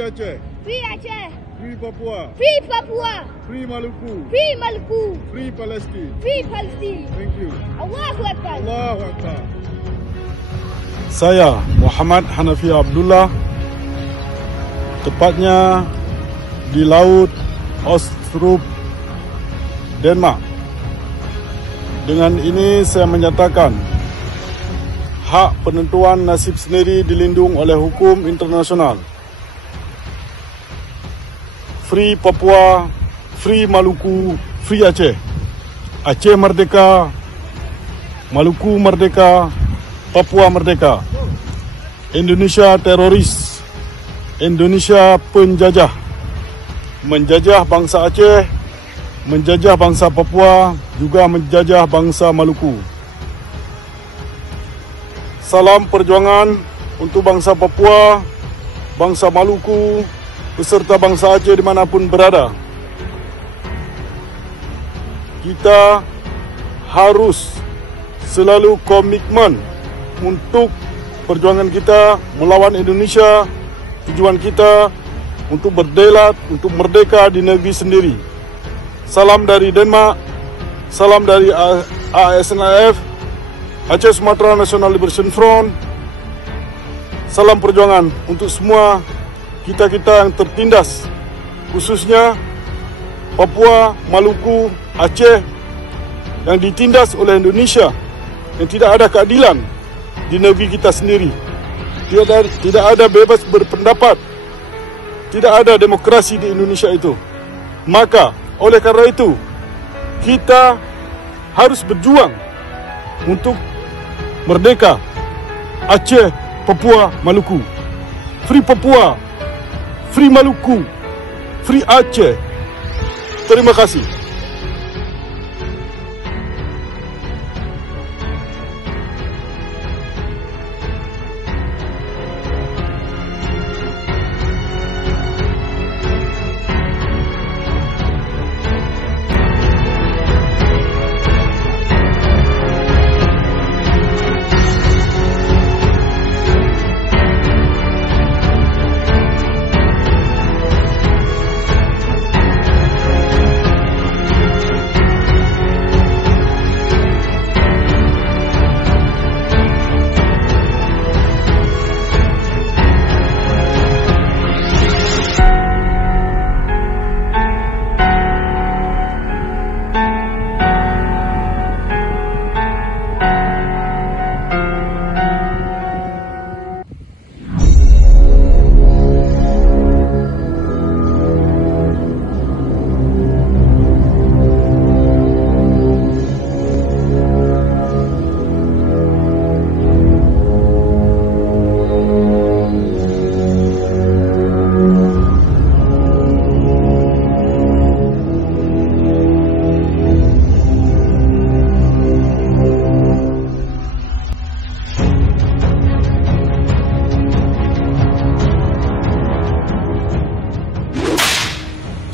Free Aceh. Free Aceh. Free Papua. Free Papua. Free Maluku. Free Maluku. Free Palestine. Free Palestine. Thank you. Allahu Akbar. Allahu Akbar. Saya Muhammad Hanafi Abdullah, tepatnya di Laut Ostrup, Denmark. Dengan ini saya menyatakan hak penentuan nasib sendiri dilindung oleh hukum internasional. Free Papua, Free Maluku, Free Aceh. Aceh merdeka, Maluku merdeka, Papua merdeka. Indonesia teroris, Indonesia penjajah, menjajah bangsa Aceh, menjajah bangsa Papua, juga menjajah bangsa Maluku. Salam perjuangan untuk bangsa Papua, bangsa Maluku, beserta bangsa Aceh dimanapun berada. Kita harus selalu komitmen untuk perjuangan kita melawan Indonesia. Tujuan kita untuk berdaulat, untuk merdeka di negeri sendiri. Salam dari Denmark, salam dari ASNAF, Aceh Sumatera National Liberation Front. Salam perjuangan untuk semua kita-kita yang tertindas, khususnya Papua, Maluku, Aceh yang ditindas oleh Indonesia, yang tidak ada keadilan di negeri kita sendiri. Tidak ada bebas berpendapat, tidak ada demokrasi di Indonesia itu. Maka oleh karena itu kita harus berjuang untuk merdeka Aceh, Papua, Maluku. Free Papua, Free Maluku, Free Aceh. Terima kasih.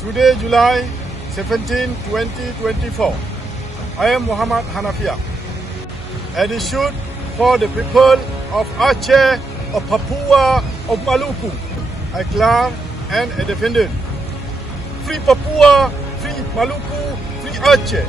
Today, July 17, 2024, I am Muhammad Hanafiah, and it should for the people of Aceh, of Papua, of Maluku, I declare and defend Free Papua, Free Maluku, Free Aceh.